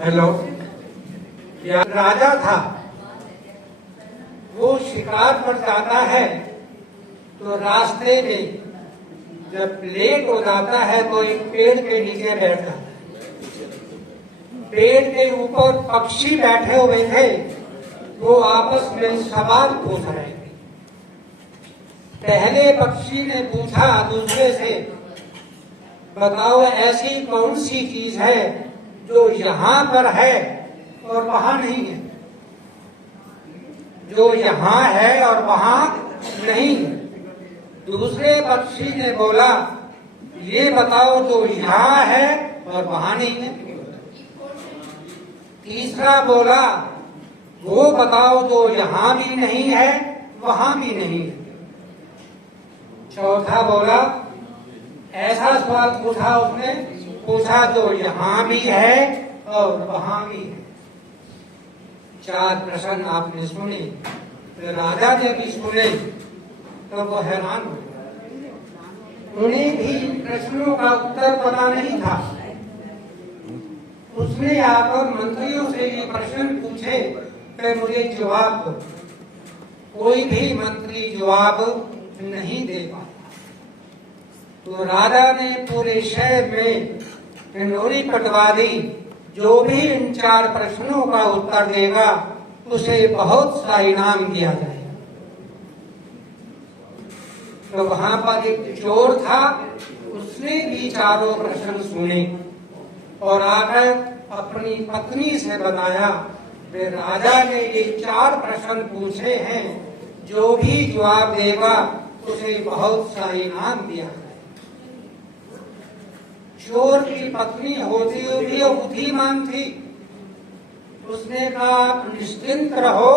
Hello. या राजा था, वो शिकार पर जाता है तो रास्ते में जब लेट हो जाता है तो एक पेड़ के नीचे बैठ जाता है। पेड़ के ऊपर पक्षी बैठे हुए थे, वो आपस में सवाल पूछ रहे थे। पहले पक्षी ने पूछा दूसरे से, बताओ ऐसी कौन सी चीज है जो यहाँ पर है और वहां नहीं है, जो यहाँ है और वहां नहीं है। दूसरे पक्षी ने बोला, ये बताओ जो यहाँ है और वहां नहीं है। तीसरा बोला, वो बताओ जो यहाँ भी नहीं है वहां भी नहीं है। चौथा बोला, ऐसा सवाल पूछा उसने, पूछा जो यहाँ भी है और वहां भी है। 4 प्रश्न आपने सुने, तो राजा ने भी सुने तो वो हैरान हो गए। उन्हें भी प्रश्नों का उत्तर पता नहीं था। उसने आकर मंत्रियों से ये प्रश्न पूछे कि मुझे जवाब दो। कोई भी मंत्री जवाब नहीं दे पाया। तो राजा ने पूरे शहर में ढिंढोरी कटवा दी, जो भी इन 4 प्रश्नों का उत्तर देगा उसे बहुत सा इनाम दिया जाएगा। तो वहां पर एक चोर था, उसने भी चारों प्रश्न सुने और आकर अपनी पत्नी से बताया, वे राजा ने ये 4 प्रश्न पूछे हैं, जो भी जवाब देगा उसे बहुत सा इनाम दिया जाएगा। चोर की पत्नी होती हुई भी बुद्धिमान थी। उसने कहा, निश्चिंत रहो,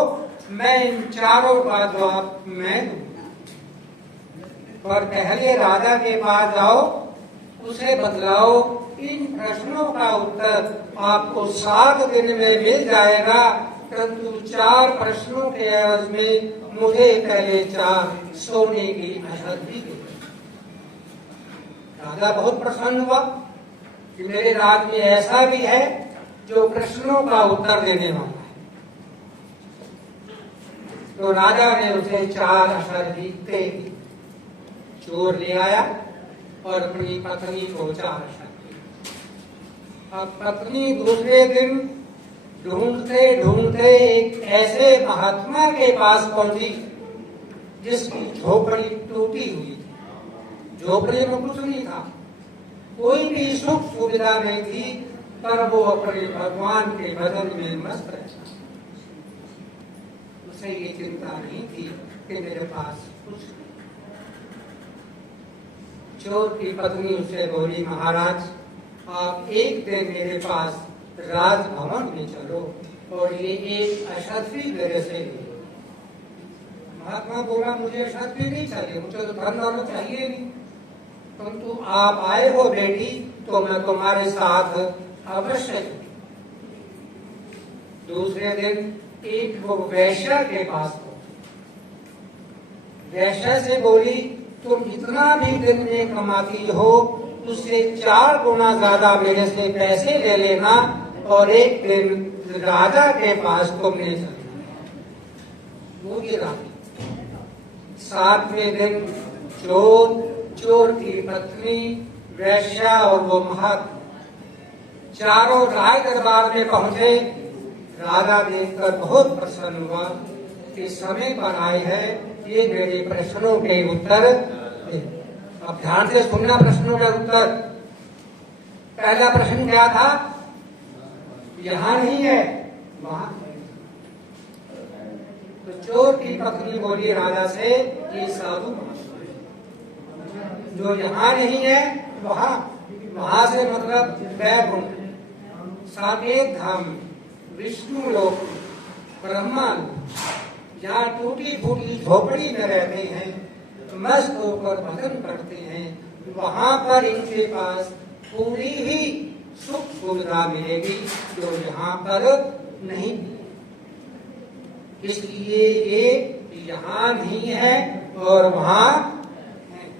मैं इन 4 का जवाब मैं दूंगा। पर पहले राजा के पास जाओ, उसे बतलाओ, इन प्रश्नों का उत्तर आपको 7 दिन में मिल जाएगा, परंतु 4 प्रश्नों के एवज में मुझे पहले 4 सोने की अशर्फी दी। राजा बहुत प्रसन्न हुआ कि मेरे राज में ऐसा भी है जो प्रश्नों का उत्तर देने वाला है। तो राजा ने उसे 4 अशर्फी दे दी। चोर ले आया और अपनी पत्नी को 4 अशर्फी। अब पत्नी दूसरे दिन ढूंढते ढूंढते एक ऐसे महात्मा के पास पहुंची जिसकी झोपड़ी टूटी हुई थी। झोपड़ी में कुछ नहीं था, कोई भी सुख सुविधा नहीं थी, पर वो अपने भगवान के भजन में मस्त रहता। उसे ये चिंता नहीं थी कि मेरे पास कुछ। चोर की पत्नी उसे बोली, महाराज आप एक दिन मेरे पास राजभवन में चलो और ये एक अशर्फी मेरे से लो। महात्मा बोला, मुझे अशर्फी नहीं चाहिए, मुझे तो धन दौलत चाहिए नहीं, परंतु आप आए हो बेटी तो मैं तुम्हारे साथ अवश्य। दूसरे दिन एक वो वैश्या के पास पहुंची। वैश्या से बोली, तुम जितना भी दिन में कमाती हो उससे 4 गुना ज्यादा मेरे से पैसे ले लेना और एक दिन राजा के पास तुमने चलना। वो भी रानी। 7वें दिन चोर की पत्नी, वैश्या और वो महात्मा चारों राय दरबार में पहुंचे। राजा देखकर बहुत प्रसन्न हुआ कि समय पर आए हैं, ये मेरे प्रश्नों के उत्तर। अब ध्यान से सुनना प्रश्नों का उत्तर। पहला प्रश्न क्या था? यहाँ नहीं है, वहां। तो चोर की पत्नी बोली राजा से, ये साधु जो यहाँ नहीं है वहां से मतलब वैकुंठ, साकेत धाम, विष्णु लोक, ब्रह्मा, जहाँ टूटी फूटी झोपड़ी में रहते हैं, मस्त होकर भजन करते हैं, वहां पर इनके पास पूरी ही सुख सुविधा मिलेगी जो यहाँ पर नहीं। इसलिए ये यहाँ नहीं है और वहां है।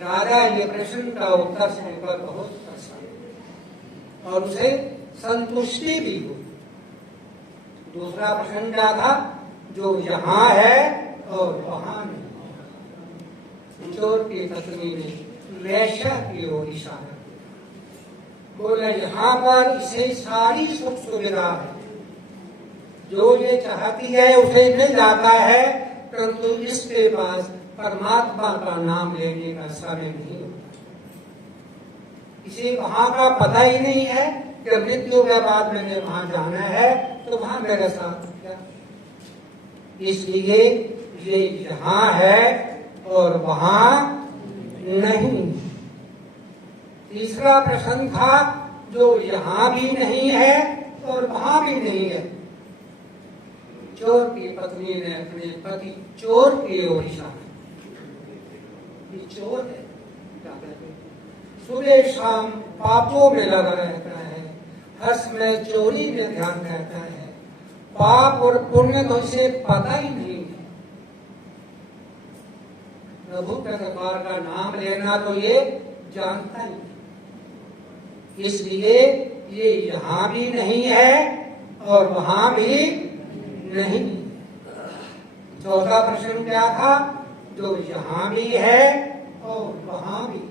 राजा ये प्रश्न का उत्तर सुनकर बहुत प्रसन्न और उसे संतुष्टि भी हो। दूसरा प्रश्न क्या था? जो यहाँ है और वहां नहीं। चोर की पत्नी ने वेश्या की ओर इशारा किया, बोले यहाँ पर इसे सारी सुख सुविधा है, जो ये चाहती है उसे मिल जाता है, परंतु इसके पास परमात्मा का नाम लेने का समय नहीं होता। इसे वहां का पता ही नहीं है कि मृत्यु के बाद मैंने वहां जाना है, तो वहां मेरे साथ क्या। इसलिए ये यहाँ है और वहां नहीं। तीसरा प्रश्न था, जो यहाँ भी नहीं है और वहां भी नहीं है। चोर की पत्नी ने अपने पति चोर की ओर इशारा, चोर है, सुबह शाम पापों में लगा रहता है, हर्ष में चोरी में ध्यान रहता है, पाप और पुण्य तो इसे पता ही नहीं है। प्रभु के दरबार का नाम लेना तो ये जानता ही नहीं। इसलिए ये यहाँ भी नहीं है और वहां भी नहीं। चौथा प्रश्न क्या था? जो यहाँ भी है और वहां भी।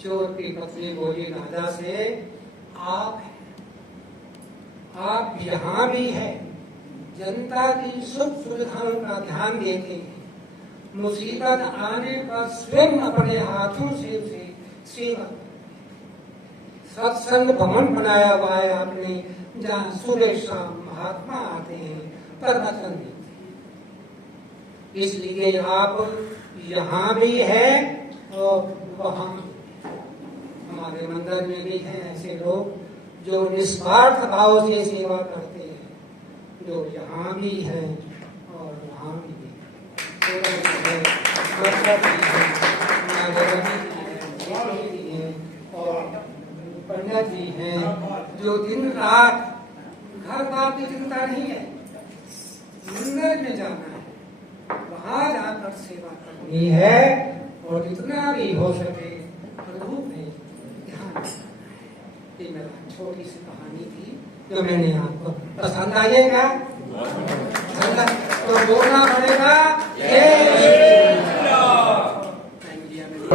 चोर की पत्नी बोली राजा से, आप यहाँ भी है, जनता की सुख सुविधाओं का ध्यान देते हैं, मुसीबत आने पर स्वयं अपने हाथों से उसे सेवा। सत्संग भवन बनाया हुआ है आपने, जहाँ सुबह शाम महात्मा आते हैं, प्रवचन देते हैं। इसलिए आप यहाँ भी है और वहां। हमारे मंदिर में भी हैं ऐसे लोग जो निस्वार्थ भाव से सेवा करते हैं, जो यहाँ भी हैं और वहाँ भी और पंडित जी हैं जो दिन रात घर बार की चिंता नहीं है, मंदिर में जाना है, वहां जाकर सेवा करनी है और जितना भी हो सके प्रभु में ध्यान। ये मेरा छोटी सी कहानी थी जो मैंने आपको पसंद आएगा तो बोलना पड़ेगा।